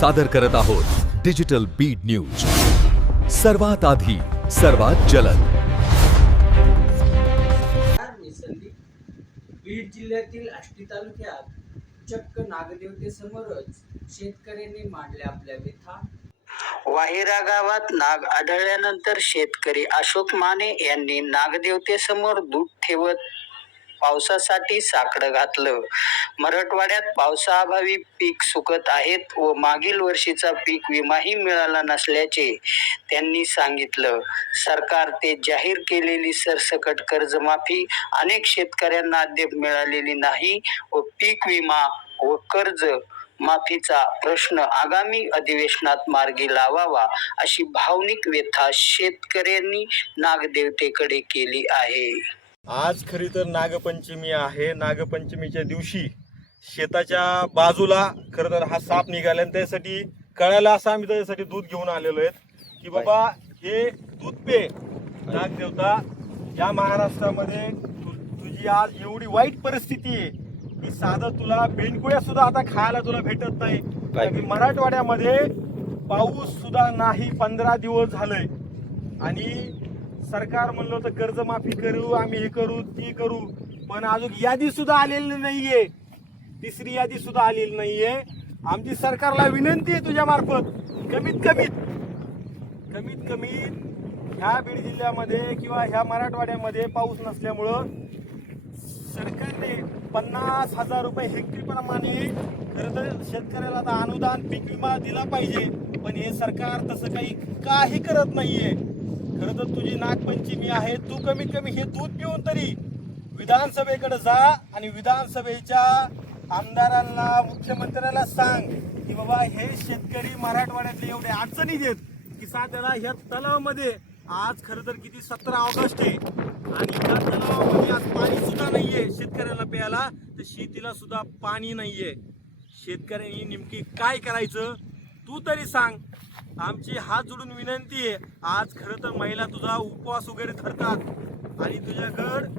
सादर करत आहोत डिजिटल बीड न्यूज, सर्वात आधी सर्वात जलद। बीड जिल्ह्यातील आष्टी तालुक्यात चक्क नागदेवतेसमोरच शेतकऱ्यांनी मांडल्या आपल्या व्यथा। वाहिरा गावात नाग आढळल्यानंतर शेतकरी अशोक माने यांनी नागदेवतेसमोर दूध ठेवत पावसासाठी साकडं घातलं। मराठवाड्यात पावसाअभावी पीक सुकत आहेत व मागील वर्षीचा पीक विमाही मिळाला नसल्याचे त्यांनी सांगितलं। सरकार ते जाहीर केलेली सरसकट कर्जमाफी अनेक शेतकऱ्यांना अद्याप मिळालेली नाही व पीक विमा व कर्ज माफीचा प्रश्न आगामी अधिवेशनात मार्गी लावावा अशी भावनिक व्यथा शेतकऱ्यांनी नागदेवतेकडे केली आहे। आज खरी तर नागपंचमी आहे। नागपंचमीच्या दिवशी शेताच्या बाजूला खरं तर हा साप निघाला आणि त्यासाठी कळायला असं आम्ही त्याच्यासाठी दूध घेऊन आलेलो आहेत की बाबा हे दूध पे नागदेवता, या महाराष्ट्रामध्ये तुझी आज एवढी वाईट परिस्थिती आहे की साधं तुला बेंडकुळ्या सुद्धा आता खायला तुला भेटत नाही। मराठवाड्यामध्ये पाऊस सुद्धा नाही, 15 दिवस झालंय आणि सरकार म्हणलं होतं कर्जमाफी करू, आम्ही हे करू ती करू, पण अजून यादी सुद्धा आलेली नाहीये, तिसरी यादी सुद्धा आलेली नाहीये। आमची सरकारला विनंती आहे तुझ्या मार्फत कमीत कमी ह्या बीड जिल्ह्यामध्ये किंवा ह्या मराठवाड्यामध्ये पाऊस नसल्यामुळं सरकारने 50,000 रुपये हेक्टरी प्रमाणे खरं तर शेतकऱ्याला आता अनुदान पीक विमा दिला पाहिजे, पण हे सरकार तसं काही करत नाहीये। खरं तर तुझी नागपंचमी आहे, तू कमीत कमी हे दूध पिऊन तरी विधानसभेकडे जा आणि विधानसभेच्या आमदारांना, मुख्यमंत्र्याला सांग की बाबा हे शेतकरी मराठवाड्यातले एवढे अडचणीत आहेत की साध्याला ह्या तलावामध्ये आज खरं तर किती 17 ऑगस्ट आहे आणि ह्या तलावामध्ये आज पाणी सुद्धा नाहीये शेतकऱ्याला प्यायला, तर शेतीला सुद्धा पाणी नाहीये। शेतकऱ्यांनी नेमकी काय करायचं तू तरी सांग। आमची हात जोडून विनंती आहे, आज खरं तर महिला तुझा उपवास वगैरे धरतात आणि तुझ्याकडं